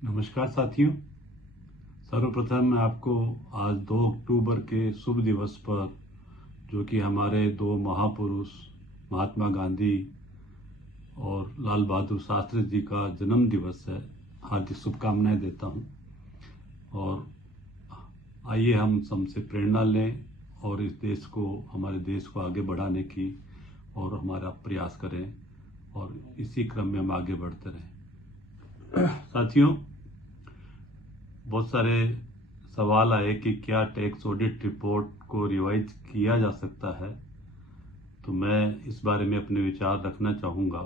नमस्कार साथियों। सर्वप्रथम मैं आपको आज 2 अक्टूबर के शुभ दिवस पर, जो कि हमारे दो महापुरुष महात्मा गांधी और लाल बहादुर शास्त्री जी का जन्म दिवस है, हार्दिक शुभकामनाएं देता हूं। और आइए हम सबसे प्रेरणा लें और इस देश को, हमारे देश को आगे बढ़ाने की और हमारा प्रयास करें और इसी क्रम में हम आगे बढ़ते रहें। साथियों, बहुत सारे सवाल आए कि क्या टैक्स ऑडिट रिपोर्ट को रिवाइज किया जा सकता है, तो मैं इस बारे में अपने विचार रखना चाहूँगा।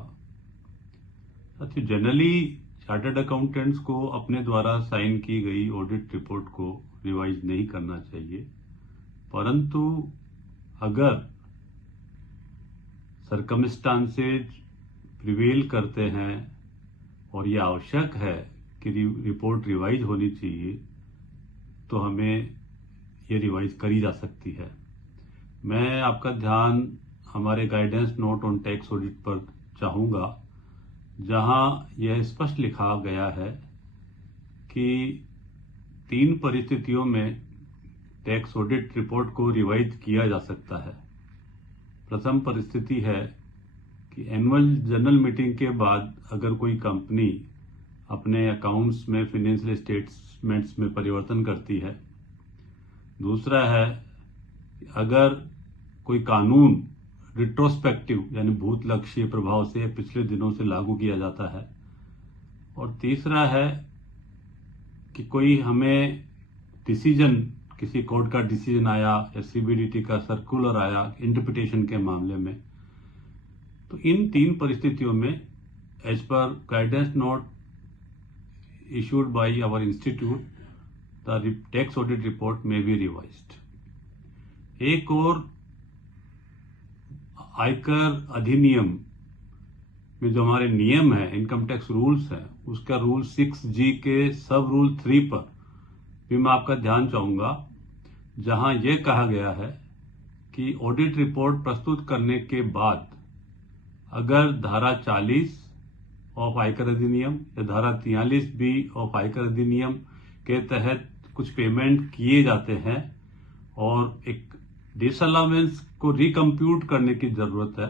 साथियों, जनरली चार्टर्ड अकाउंटेंट्स को अपने द्वारा साइन की गई ऑडिट रिपोर्ट को रिवाइज नहीं करना चाहिए, परंतु अगर सर्कमस्टांसेज प्रिवेल करते हैं और यह आवश्यक है कि रिपोर्ट रिवाइज होनी चाहिए, तो हमें ये रिवाइज करी जा सकती है। मैं आपका ध्यान हमारे guidance note on tax audit पर चाहूँगा, जहां यह स्पष्ट लिखा गया है कि 3 परिस्थितियों में टैक्स ऑडिट रिपोर्ट को रिवाइज किया जा सकता है। प्रथम परिस्थिति है कि एनुअल जनरल मीटिंग के बाद अगर कोई कंपनी अपने अकाउंट्स में फाइनेंशियल स्टेटमेंट्स में परिवर्तन करती है। दूसरा है अगर कोई कानून रिट्रोस्पेक्टिव यानी भूत लक्ष्य प्रभाव से पिछले दिनों से लागू किया जाता है। और तीसरा है कि कोई हमें डिसीजन, किसी कोर्ट का डिसीजन आया या सीबीडीटी का सर्कुलर आया इंटरप्रिटेशन के मामले में। तो इन 3 परिस्थितियों में as per guidance note issued by our institute, the tax audit report may be revised. एक और आयकर अधिनियम में जो हमारे नियम है, इनकम टैक्स रूल्स है, उसका रूल 6G के सब रूल 3 पर भी मैं आपका ध्यान चाहूंगा, जहां यह कहा गया है कि ऑडिट रिपोर्ट प्रस्तुत करने के बाद अगर धारा 40 ऑफ आयकर अधिनियम या धारा 43B ऑफ आयकर अधिनियम के तहत कुछ पेमेंट किए जाते हैं और एक डिसअलाउंस को रिकम्प्यूट करने की जरूरत है,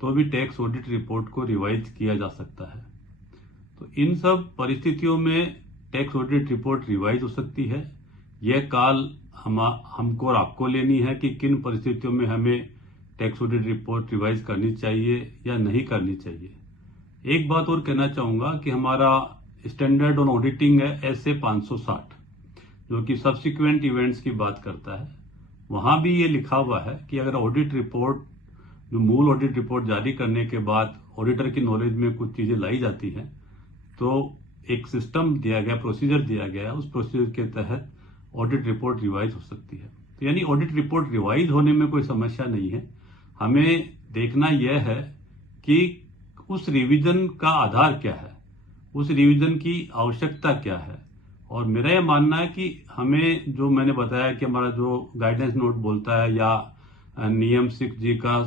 तो भी टैक्स ऑडिट रिपोर्ट को रिवाइज किया जा सकता है। तो इन सब परिस्थितियों में टैक्स ऑडिट रिपोर्ट रिवाइज हो सकती है। यह कॉल हमको और आपको लेनी है कि किन परिस्थितियों में हमें टैक्स ऑडिट रिपोर्ट रिवाइज करनी चाहिए या नहीं करनी चाहिए। एक बात और कहना चाहूंगा कि हमारा स्टैंडर्ड ऑन ऑडिटिंग है SA 560, जो कि सब्सिक्वेंट इवेंट्स की बात करता है। वहां भी ये लिखा हुआ है कि अगर ऑडिट रिपोर्ट, जो मूल ऑडिट रिपोर्ट जारी करने के बाद ऑडिटर की नॉलेज में कुछ चीजें लाई जाती हैं, तो एक सिस्टम दिया गया, प्रोसीजर दिया गया, उस प्रोसीजर के तहत ऑडिट रिपोर्ट रिवाइज हो सकती है। तो यानी ऑडिट रिपोर्ट रिवाइज होने में कोई समस्या नहीं है। हमें देखना यह है कि उस रिवीजन का आधार क्या है, उस रिवीजन की आवश्यकता क्या है। और मेरा यह मानना है कि हमें, जो मैंने बताया कि हमारा जो गाइडेंस नोट बोलता है या नियम 6G का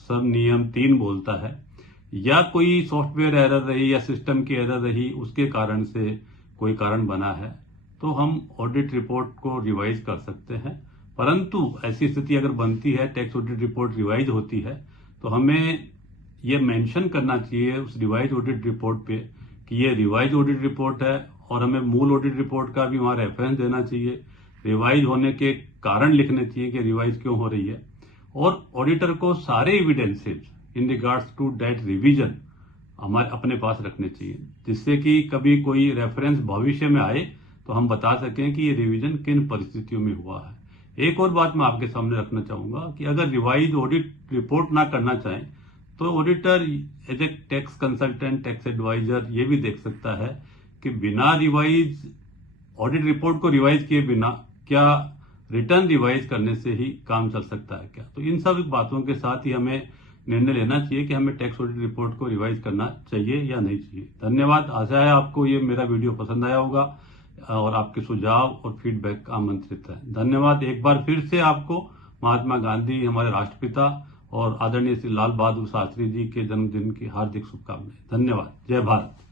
सब नियम 3 बोलता है, या कोई सॉफ्टवेयर एरर रही या सिस्टम की एरर रही, उसके कारण से कोई कारण बना है, तो हम ऑडिट रिपोर्ट को रिवाइज कर सकते हैं। परंतु ऐसी स्थिति अगर बनती है, टैक्स ऑडिट रिपोर्ट रिवाइज होती है, तो हमें ये मेंशन करना चाहिए उस रिवाइज ऑडिट रिपोर्ट पे कि ये रिवाइज ऑडिट रिपोर्ट है, और हमें मूल ऑडिट रिपोर्ट का भी वहां रेफरेंस देना चाहिए। रिवाइज होने के कारण लिखने चाहिए कि रिवाइज क्यों हो रही है, और ऑडिटर को सारे evidences in regards to that revision हमारे अपने पास रखने चाहिए, जिससे कि कभी कोई रेफरेंस भविष्य में आए तो हम बता सकें कि ये रिवीजन किन परिस्थितियों में हुआ है। एक और बात मैं आपके सामने रखना चाहूंगा कि अगर रिवाइज ऑडिट रिपोर्ट ना करना चाहें, तो auditor as a tax consultant, tax adviser ये भी देख सकता है कि बिना रिवाइज ऑडिट रिपोर्ट को रिवाइज किए बिना क्या रिटर्न रिवाइज करने से ही काम चल सकता है क्या। तो इन सब बातों के साथ ही हमें निर्णय लेना चाहिए कि हमें टैक्स ऑडिट रिपोर्ट को रिवाइज करना चाहिए या नहीं चाहिए। धन्यवाद। आशा है आपको ये मेरा वीडियो पसंद आया होगा और आपके सुझाव और फीडबैक आमंत्रित है। धन्यवाद। एक बार फिर से आपको महात्मा गांधी, हमारे राष्ट्रपिता और आदरणीय श्री लाल बहादुर शास्त्री जी के जन्मदिन की हार्दिक शुभकामनाएं। धन्यवाद। जय भारत।